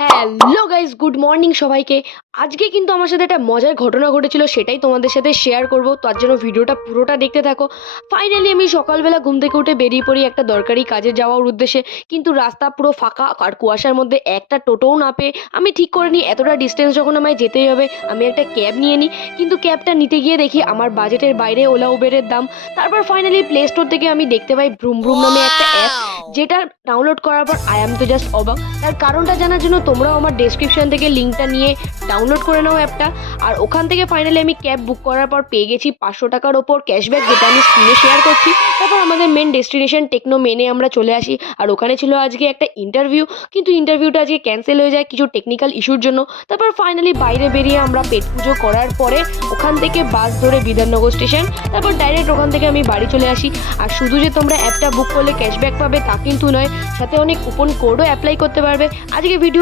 Hello guys, good morning সবাইকে। আজকে কিন্তু আমার সাথে একটা মজার ঘটনা ঘটেছিল, সেটাই তোমাদের সাথে শেয়ার করব। তার জন্য ভিডিওটা পুরোটা দেখতে থাকো। ফাইনালি আমি সকালবেলা ঘুম থেকে উঠে বেরিয়ে পড়ি একটা দরকারি কাজে যাওয়ার উদ্দেশ্যে, কিন্তু রাস্তা পুরো ফাঁকা আর কুয়াশার মধ্যে একটা টোটোও না পেয়ে আমি ঠিক করে নিই এতটা ডিস্টেন্স যখন আমায় যেতেই হবে আমি একটা ক্যাব নিয়ে নিই। কিন্তু ক্যাবটা নিতে গিয়ে দেখি আমার বাজেটের বাইরে ওলা উবেরের দাম। তারপর ফাইনালি প্লে স্টোর থেকে আমি দেখতে পাই ভ্রুম ভ্রুম নামে একটা অ্যাপ, যেটা ডাউনলোড করার পর আই অ্যাম তো জাস্ট অবাক। তার কারণটা জানার জন্য তোমরাও আমার ডেসক্রিপশন থেকে লিঙ্কটা নিয়ে ডাউনলোড করে নাও অ্যাপটা। আর ওখান থেকে ফাইনালি আমি ক্যাব বুক করার পর পেয়ে গেছি 500 টাকার ওপর ক্যাশব্যাক, যেটা আমি স্ক্রিনে শেয়ার করছি। তারপর আমাদের মেন ডেস্টিনেশন টেকনো মেনে আমরা চলে আসি। আর ওখানে ছিল আজকে একটা ইন্টারভিউ, কিন্তু ইন্টারভিউটা আজকে ক্যান্সেল হয়ে যায় কিছু টেকনিক্যাল ইস্যুর জন্য। তারপর ফাইনালি বাইরে বেরিয়ে আমরা পেট পুজো করার পরে ওখান থেকে বাস ধরে বিধাননগর স্টেশন, তারপর ডাইরেক্ট ওখান থেকে আমি বাড়ি চলে আসি। আর শুধু যে তোমরা অ্যাপটা বুক করলে ক্যাশব্যাক পাবে তা কিন্তু নয়, সাথে অনেক কুপন কোডও অ্যাপ্লাই করতে পারবে। আজকে ভিডিও